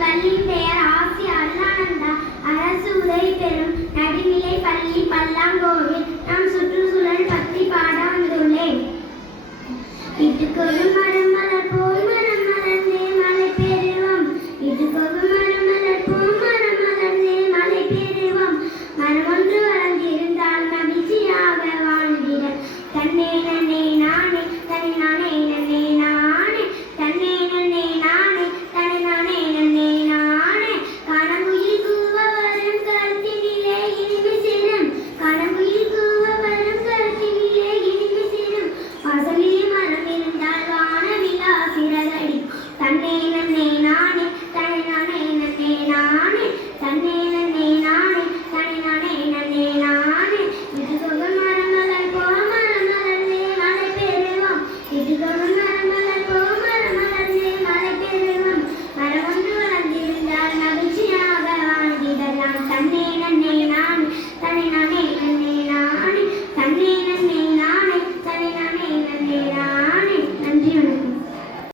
பள்ளி பெயர் ஆசி அல்லானந்தா. அரசு உதவி பெறும் நடுநிலை பள்ளி பல்லாங்கோவில். நாம் சுற்றுச்சூழல் பற்றி பாட வந்துள்ளேன். இட்டுக்கொரு மரம் மலர்போல் மரம் மலர்ந்தே மழை பெறுவோம். இட்டுக்கொரு மரம் மலர்போல் மரம் மலர்ந்தே மழை பெறுவோம். மரம் ஒன்று வளர்ந்திருந்தால் மகிழ்ச்சியாக வாழ்ந்திட. தன்னே நன்னே நானே தனி நானே நன்னே நானே தன்னே நன்னே நானே தனி நானே நன்னே நானே. கனவுயில் கூவ வரும் கருத்தினிலே இனிமை சேரும். கனவுயில் கூவ வரும் கருத்தினிலே இனிமை சேரும். வாசலில் மரம் இருந்தால் வானவிழா சிறகடி. தன்னே நன்னே நானே தனி நானே நன்னே நானே தன்னே நன்னே நானே தனி நானே நன்னே நானே. இட்டுக்கொரு மரம் மலர்போல் மரம் மலர்ந்தே மழை பெறுவோம். இட்டுக்கொரு மரம் மலர்போல் மரம் மலர்ந்தே மழை பெறுவோம். மரம் ஒன்று வளர்ந்திருந்தால் மகிழ்ச்சியாக வாழ்ந்திடலாம். தன்னே நன்னே நானே தனி நானே